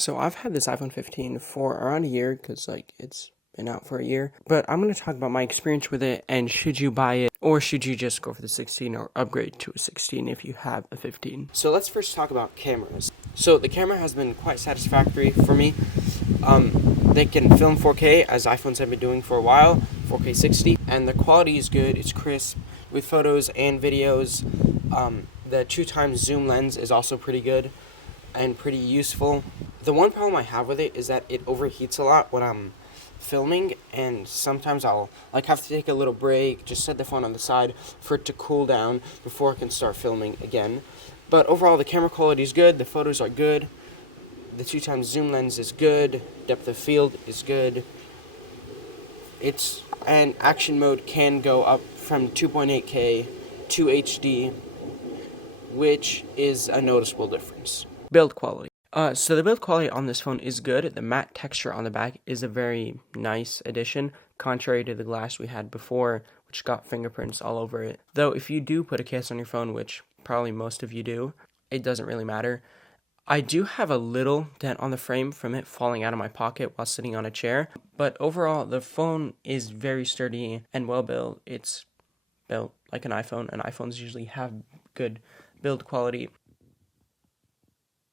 So I've had this iPhone 15 for around a year because it's been out for a year. But I'm going to talk about my experience with it and should you buy it or should you just go for the 16 or upgrade to a 16 if you have a 15. So let's first talk about cameras. So the camera has been quite satisfactory for me. They can film 4K as iPhones have been doing for a while, 4K 60, and the quality is good. It's crisp with photos and videos. The 2x zoom lens is also pretty good and pretty useful. The one problem I have with it is that it overheats a lot when I'm filming, and sometimes I'll have to take a little break, just set the phone on the side for it to cool down before I can start filming again. But overall, the camera quality is good, the photos are good, the 2x zoom lens is good, depth of field is good. And action mode can go up from 2.8K to HD, which is a noticeable difference. Build quality. So the build quality on this phone is good. The matte texture on the back is a very nice addition, contrary to the glass we had before, which got fingerprints all over it. Though if you do put a case on your phone, which probably most of you do, it doesn't really matter. I do have a little dent on the frame from it falling out of my pocket while sitting on a chair, but overall the phone is very sturdy and well built. It's built like an iPhone, and iPhones usually have good build quality.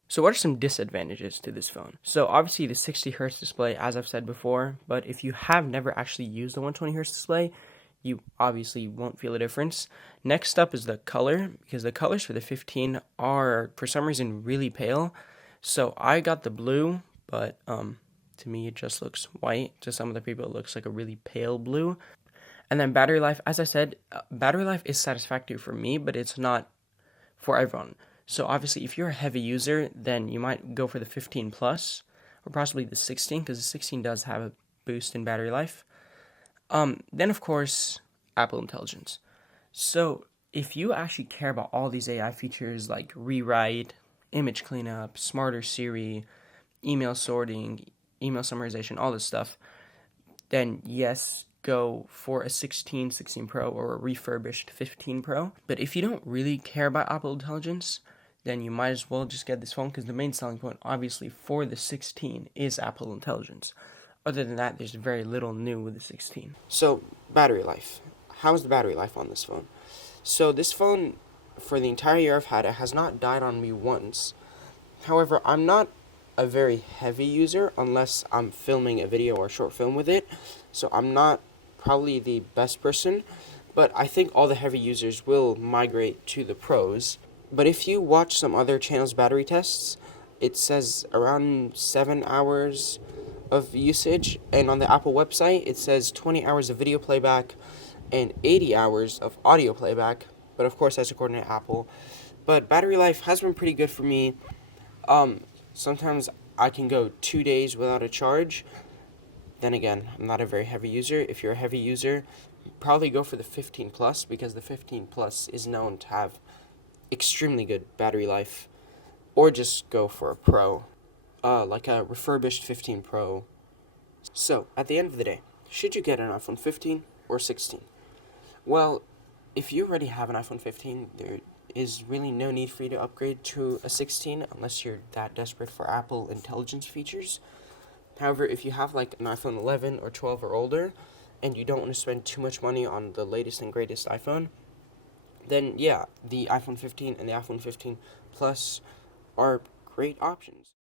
So what are some disadvantages to this phone? So obviously the 60Hz display, as I've said before, but if you have never actually used the 120Hz display, you obviously won't feel a difference. Next up is the color, because the colors for the 15 are, for some reason, really pale. So I got the blue, but to me it just looks white. To some other people it looks like a really pale blue. And then battery life, as I said, battery life is satisfactory for me, but it's not for everyone. So obviously, if you're a heavy user, then you might go for the 15 Plus, or possibly the 16, because the 16 does have a boost in battery life. Then, of course, Apple Intelligence. So if you actually care about all these AI features like rewrite, image cleanup, smarter Siri, email sorting, email summarization, all this stuff, then yes, go for a 16, 16 Pro, or a refurbished 15 Pro. But if you don't really care about Apple Intelligence, then you might as well just get this phone, because the main selling point, obviously, for the 16 is Apple Intelligence. Other than that, there's very little new with the 16. So, battery life. How's the battery life on this phone? So, this phone, for the entire year I've had it, has not died on me once. However, I'm not a very heavy user unless I'm filming a video or a short film with it. So, I'm not probably the best person, but I think all the heavy users will migrate to the Pros. But if you watch some other channels' battery tests, it says around 7 hours of usage, and on the Apple website it says 20 hours of video playback and 80 hours of audio playback, but of course that's according to Apple. But battery life has been pretty good for me. Sometimes I can go 2 days without a charge. Then again, I'm not a very heavy user. If you're a heavy user, probably go for the 15 Plus, because the 15 Plus is known to have extremely good battery life, or just go for a Pro, like a refurbished 15 Pro. So, at the end of the day, should you get an iPhone 15 or 16? Well, if you already have an iPhone 15, there is really no need for you to upgrade to a 16 unless you're that desperate for Apple Intelligence features. However, if you have like an iPhone 11 or 12 or older, and you don't want to spend too much money on the latest and greatest iPhone, then yeah, the iPhone 15 and the iPhone 15 Plus are great options.